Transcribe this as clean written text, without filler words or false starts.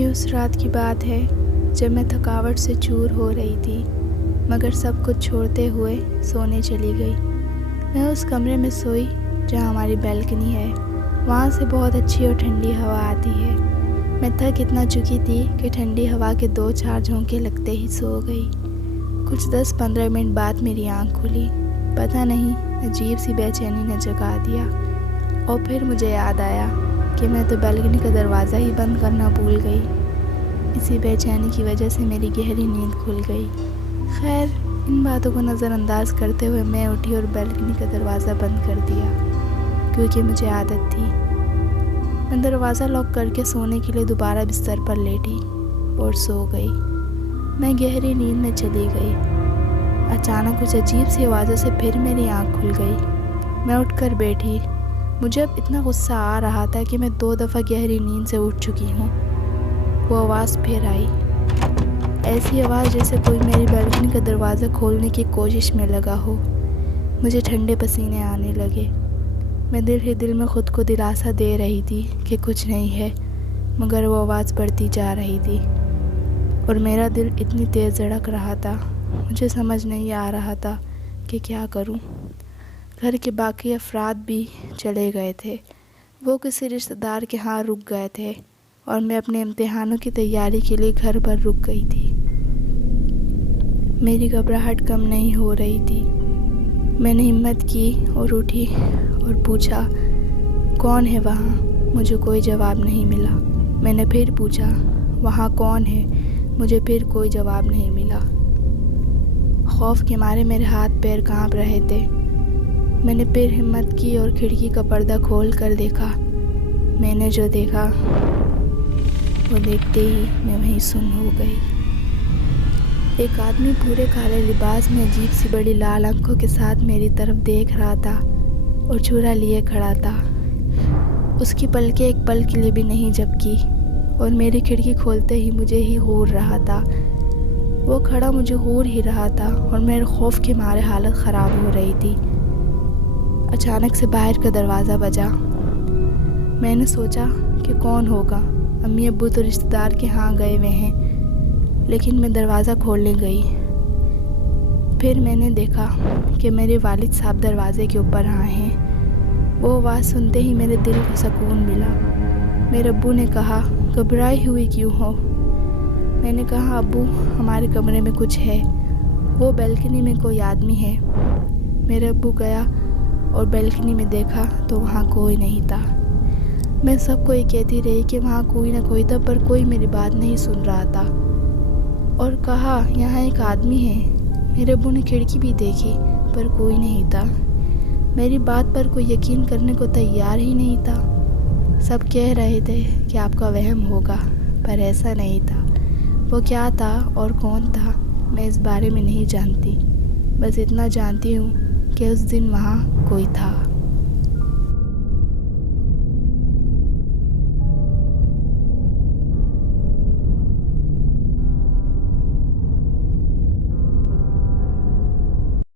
ये उस रात की बात है जब मैं थकावट से चूर हो रही थी, मगर सब कुछ छोड़ते हुए सोने चली गई। मैं उस कमरे में सोई जहाँ हमारी बैल्कनी है। वहाँ से बहुत अच्छी और ठंडी हवा आती है। मैं थक इतना चुकी थी कि ठंडी हवा के 2-4 झोंके लगते ही सो गई। कुछ 10-15 मिनट बाद मेरी आँख खुली। पता नहीं अजीब सी बेचैनी ने जगा दिया और फिर मुझे याद आया कि मैं तो बैल्कनी का दरवाज़ा ही बंद करना भूल गई। इसी बेचैनी की वजह से मेरी गहरी नींद खुल गई। खैर, इन बातों को नज़रअंदाज करते हुए मैं उठी और बैल्कनी का दरवाज़ा बंद कर दिया, क्योंकि मुझे आदत थी। मैं दरवाज़ा लॉक करके सोने के लिए दोबारा बिस्तर पर लेटी और सो गई। मैं गहरी नींद में चली गई। अचानक कुछ अजीब सी आवाज़ों से फिर मेरी आँख खुल गई। मैं उठकर बैठी। मुझे अब इतना गुस्सा आ रहा था कि मैं 2 दफ़ा गहरी नींद से उठ चुकी हूँ। वो आवाज़ फिर आई, ऐसी आवाज़ जैसे कोई मेरी बैल्कनी का दरवाज़ा खोलने की कोशिश में लगा हो। मुझे ठंडे पसीने आने लगे। मैं दिल ही दिल में ख़ुद को दिलासा दे रही थी कि कुछ नहीं है, मगर वो आवाज़ बढ़ती जा रही थी और मेरा दिल इतनी तेज़ धड़क रहा था, मुझे समझ नहीं आ रहा था कि क्या करूं। घर के बाकी अफराद भी चले गए थे। वो किसी रिश्तेदार के यहाँ रुक गए थे और मैं अपने इम्तिहानों की तैयारी के लिए घर पर रुक गई थी। मेरी घबराहट कम नहीं हो रही थी। मैंने हिम्मत की और उठी और पूछा, कौन है वहाँ? मुझे कोई जवाब नहीं मिला। मैंने फिर पूछा, वहाँ कौन है? मुझे फिर कोई जवाब नहीं मिला। खौफ के मारे मेरे हाथ पैर कांप रहे थे। मैंने फिर हिम्मत की और खिड़की का पर्दा खोल कर देखा। मैंने जो देखा वो देखते ही मैं वहीं सुन्न हो गई। एक आदमी पूरे काले लिबास में अजीब सी बड़ी लाल आंखों के साथ मेरी तरफ देख रहा था और छुरा लिए खड़ा था। उसकी पलकें एक पल के लिए भी नहीं झपकी और मेरी खिड़की खोलते ही मुझे ही हूर रहा था। वो खड़ा मुझे हूर ही रहा था और मेरे खौफ के मारे हालत ख़राब हो रही थी। अचानक से बाहर का दरवाज़ा बजा। मैंने सोचा कि कौन होगा, अम्मी अब्बू तो रिश्तेदार के यहाँ गए हुए हैं, लेकिन मैं दरवाज़ा खोलने गई। फिर मैंने देखा कि मेरे वालिद साहब दरवाज़े के ऊपर आए हैं। वो आवाज़ सुनते ही मेरे दिल को सुकून मिला। मेरे अब्बू ने कहा, घबराई हुई क्यों हो? मैंने कहा, अब्बू हमारे कमरे में कुछ है, वो बैल्कनी में कोई आदमी है। मेरे अब्बू गया और बैल्कनी में देखा तो वहाँ कोई नहीं था। मैं सबको ये कहती रही कि वहाँ कोई ना कोई था, पर कोई मेरी बात नहीं सुन रहा था और कहा, यहाँ एक आदमी है। मेरे अब्बू ने खिड़की भी देखी पर कोई नहीं था। मेरी बात पर कोई यकीन करने को तैयार ही नहीं था। सब कह रहे थे कि आपका वहम होगा, पर ऐसा नहीं था। वो क्या था और कौन था मैं इस बारे में नहीं जानती। बस इतना जानती हूँ कि उस दिन वहाँ कोई था।